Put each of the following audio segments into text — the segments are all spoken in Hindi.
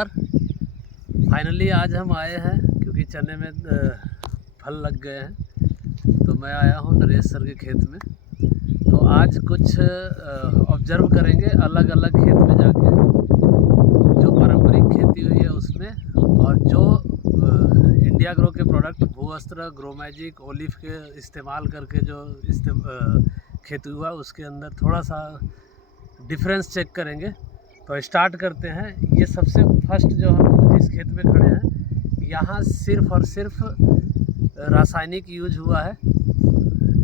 फाइनली आज हम आए हैं क्योंकि चने में फल लग गए हैं। तो मैं आया हूँ नरेश सर के खेत में। तो आज कुछ ऑब्जर्व करेंगे अलग अलग खेत में जाके, जो पारंपरिक खेती हुई है उसमें, और जो इंडिया ग्रो के प्रोडक्ट भूवस्त्र, ग्रो मैजिक, ओलिव के इस्तेमाल करके जो खेती हुआ उसके अंदर थोड़ा सा डिफरेंस चेक करेंगे। तो स्टार्ट करते हैं। ये सबसे फर्स्ट जो हम जिस खेत में खड़े हैं, यहाँ सिर्फ और सिर्फ रासायनिक यूज हुआ है।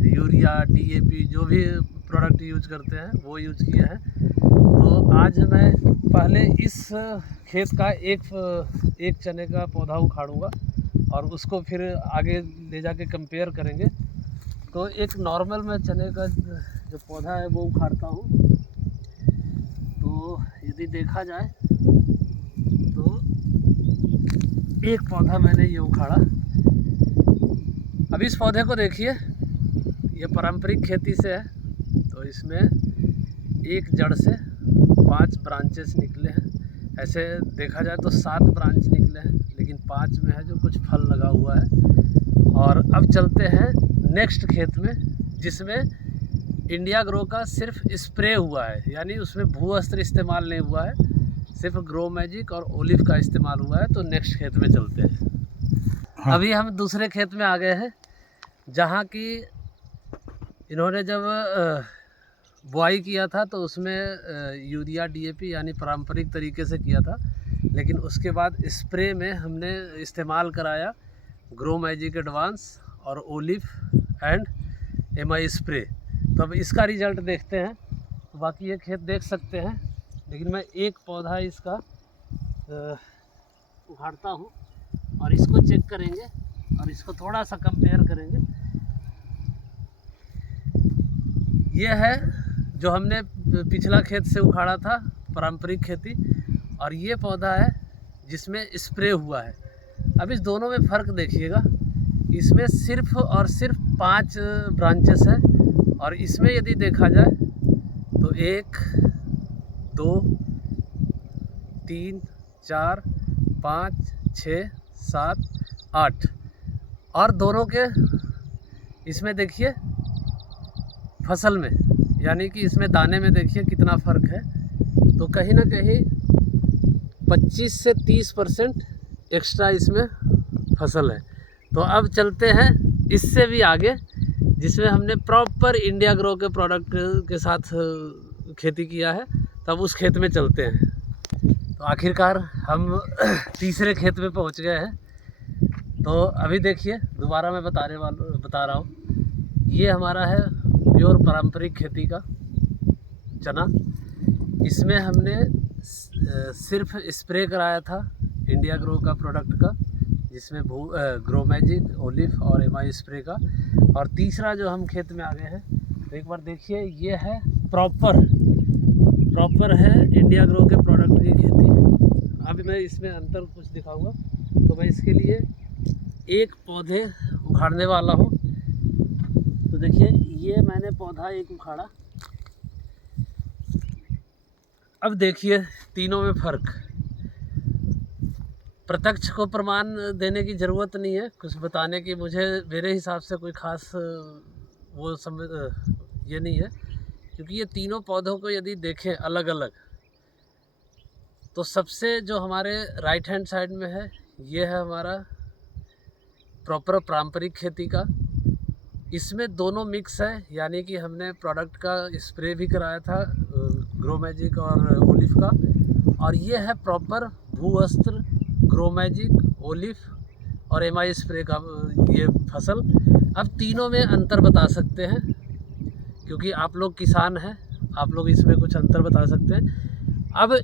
यूरिया, डीएपी जो भी प्रोडक्ट यूज करते हैं वो यूज किए हैं। तो आज मैं पहले इस खेत का एक चने का पौधा उखाड़ूंगा और उसको फिर आगे ले जाके कंपेयर करेंगे। तो एक नॉर्मल मैं चने का जो पौधा है वो उखाड़ता हूँ। तो यदि देखा जाए तो एक पौधा मैंने ये उखाड़ा। अब इस पौधे को देखिए, ये पारंपरिक खेती से है। तो इसमें एक जड़ से 5 ब्रांचेस निकले हैं। ऐसे देखा जाए तो 7 ब्रांच निकले हैं, लेकिन 5 में है जो कुछ फल लगा हुआ है। और अब चलते हैं नेक्स्ट खेत में, जिसमें इंडिया ग्रो का सिर्फ स्प्रे हुआ है, यानी उसमें भूवस्त्र इस्तेमाल नहीं हुआ है, सिर्फ ग्रो मैजिक और ओलिव का इस्तेमाल हुआ है। तो नेक्स्ट खेत में चलते हैं। हाँ। अभी हम दूसरे खेत में आ गए हैं, जहाँ की इन्होंने जब बुआई किया था तो उसमें यूरिया, डीएपी यानी पारंपरिक तरीके से किया था, लेकिन उसके बाद स्प्रे में हमने इस्तेमाल कराया ग्रो मैजिक एडवांस और ओलिव एंड एमआई स्प्रे। तो अब इसका रिजल्ट देखते हैं। तो बाकी ये खेत देख सकते हैं, लेकिन मैं एक पौधा इसका उखाड़ता हूँ और इसको चेक करेंगे और इसको थोड़ा सा कंपेयर करेंगे। ये है जो हमने पिछला खेत से उखाड़ा था, पारंपरिक खेती, और ये पौधा है जिसमें स्प्रे हुआ है। अब इस दोनों में फ़र्क देखिएगा, इसमें सिर्फ और सिर्फ 5 ब्रांचेस हैं, और इसमें यदि देखा जाए तो 1, 2, 3, 4, 5, 6, 7, 8, और दोनों के इसमें देखिए फसल में, यानी कि इसमें दाने में देखिए कितना फ़र्क है। तो कहीं ना कहीं 25 से 30% एक्स्ट्रा इसमें फसल है। तो अब चलते हैं इससे भी आगे, जिसमें हमने प्रॉपर इंडिया ग्रो के प्रोडक्ट के साथ खेती किया है। तब उस खेत में चलते हैं। तो आखिरकार हम तीसरे खेत में पहुंच गए हैं। तो अभी देखिए, दोबारा मैं बता रहा हूँ, ये हमारा है प्योर पारंपरिक खेती का चना। इसमें हमने सिर्फ स्प्रे कराया था इंडिया ग्रो का प्रोडक्ट का, जिसमें ग्रो मैजिक, ओलिव और एमआई स्प्रे का। और तीसरा जो हम खेत में आ गए हैं, तो एक बार देखिए, ये है प्रॉपर है इंडिया ग्रो के प्रोडक्ट की खेती। अभी मैं इसमें अंतर कुछ दिखाऊंगा। तो मैं इसके लिए एक पौधे उखाड़ने वाला हूँ। तो देखिए, ये मैंने पौधा एक उखाड़ा। अब देखिए तीनों में फ़र्क। प्रत्यक्ष को प्रमाण देने की ज़रूरत नहीं है, कुछ बताने की मेरे हिसाब से कोई ख़ास वो समझ ये नहीं है, क्योंकि ये तीनों पौधों को यदि देखें अलग अलग, तो सबसे जो हमारे राइट हैंड साइड में है, ये है हमारा प्रॉपर पारंपरिक खेती का। इसमें दोनों मिक्स है, यानी कि हमने प्रोडक्ट का स्प्रे भी कराया था ग्रो मैजिक और ओलिव का। और ये है प्रॉपर भूवस्त्र, ग्रो मैजिक, ओलिव और एमआई स्प्रे का ये फसल। अब तीनों में अंतर बता सकते हैं, क्योंकि आप लोग किसान हैं, आप लोग इसमें कुछ अंतर बता सकते हैं। अब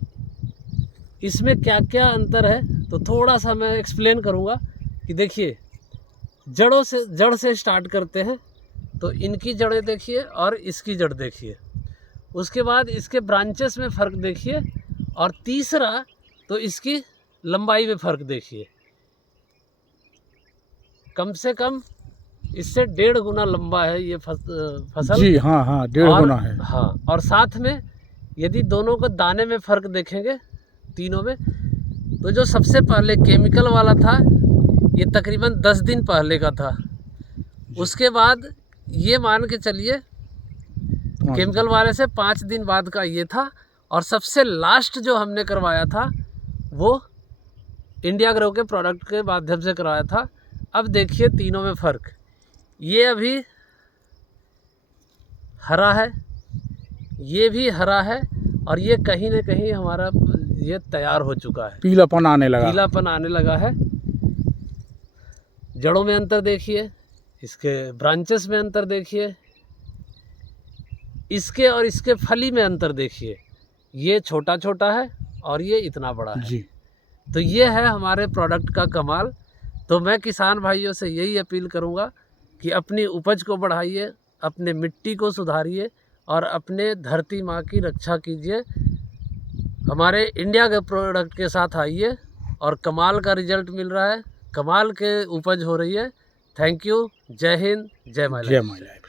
इसमें क्या क्या अंतर है, तो थोड़ा सा मैं एक्सप्लेन करूँगा। कि देखिए, जड़ से स्टार्ट करते हैं। तो इनकी जड़ें देखिए और इसकी जड़ देखिए, उसके बाद इसके ब्रांचेस में फ़र्क देखिए, और तीसरा तो इसकी लंबाई में फ़र्क देखिए। कम से कम इससे 1.5 गुना लंबा है ये फसल। जी हाँ, 1.5 गुना है। हाँ, और साथ में यदि दोनों को दाने में फ़र्क देखेंगे तीनों में, तो जो सबसे पहले केमिकल वाला था ये तकरीबन 10 दिन पहले का था। उसके बाद ये मान के चलिए केमिकल वाले से 5 दिन बाद का ये था। और सबसे लास्ट जो हमने करवाया था वो इंडिया ग्रो के प्रोडक्ट के माध्यम से करवाया था। अब देखिए तीनों में फ़र्क, ये अभी हरा है, ये भी हरा है, और ये कहीं ना कहीं हमारा ये तैयार हो चुका है, पीलापन आने लगा है। जड़ों में अंतर देखिए, इसके ब्रांचेस में अंतर देखिए, इसके और इसके फली में अंतर देखिए। ये छोटा छोटा है और ये इतना बड़ा है जी। तो ये है हमारे प्रोडक्ट का कमाल। तो मैं किसान भाइयों से यही अपील करूँगा कि अपनी उपज को बढ़ाइए, अपने मिट्टी को सुधारिए और अपने धरती माँ की रक्षा कीजिए। हमारे इंडिया के प्रोडक्ट के साथ आइए और कमाल का रिजल्ट मिल रहा है, कमाल के उपज हो रही है। Thank you. जय हिंद, जय माय लाइफ।